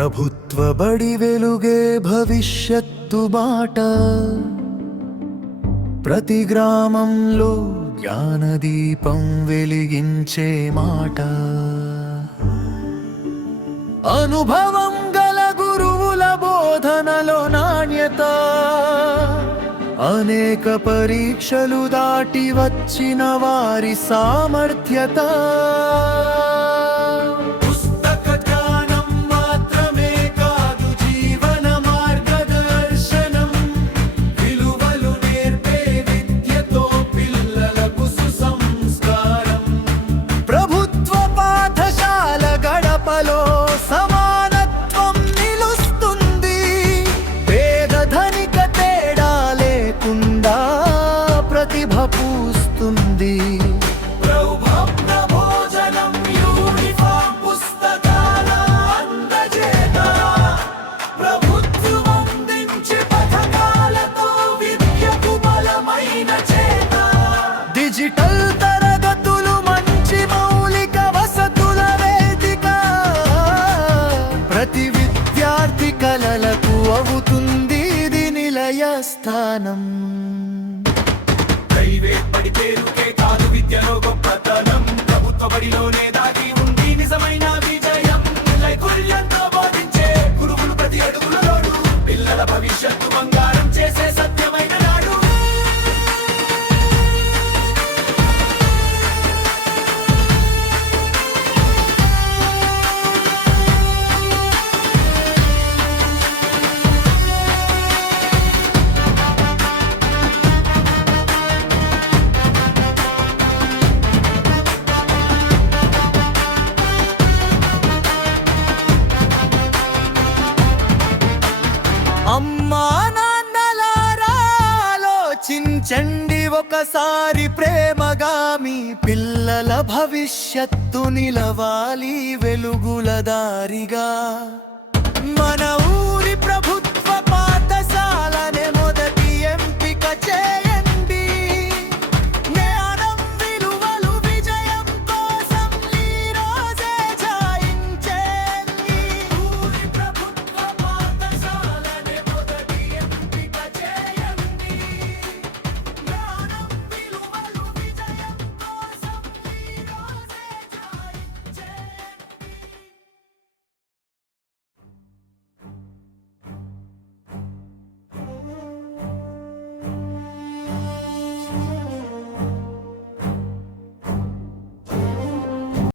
ప్రభుత్వ బడి వెలుగే భవిష్యత్తు బాట, ప్రతి గ్రామంలో జ్ఞానదీపం వెలిగించే మాట. అనుభవం గల గురువుల బోధనలో నాణ్యత, అనేక పరీక్షలు దాటి వచ్చిన వారి సామర్థ్యత. పూస్తుంది భోజనం యూనిఫామ్ పుస్తకాల అందజేత, ప్రభుత్వం అందించే పథకాలతో విద్యకు బలమైన చేత. డిజిటల్ తరగతులు మంచి మౌలిక వసతుల వేదిక, ప్రతి విద్యార్థి కలలకు అవుతుంది ఇది నిలయ స్థానం. ప్రైవేట్ బడి పేరుకే కాదు విద్యలో గొప్పతనం, ప్రభుత్వ బడిలోనే దాగి ఉంది నిజమైన విజయం. నైపుణ్యంతో బోధించే గురువులు ప్రతి అడుగులలోనూ పిల్లల భవిష్యత్తు బంగారం చేసే సత్యమైన నాడు. అమ్మా నాన్నలారా ఆలోచించండి ఒకసారి ప్రేమగా, మీ పిల్లల భవిష్యత్తు నిలవాలి వెలుగుల దారిగా. మన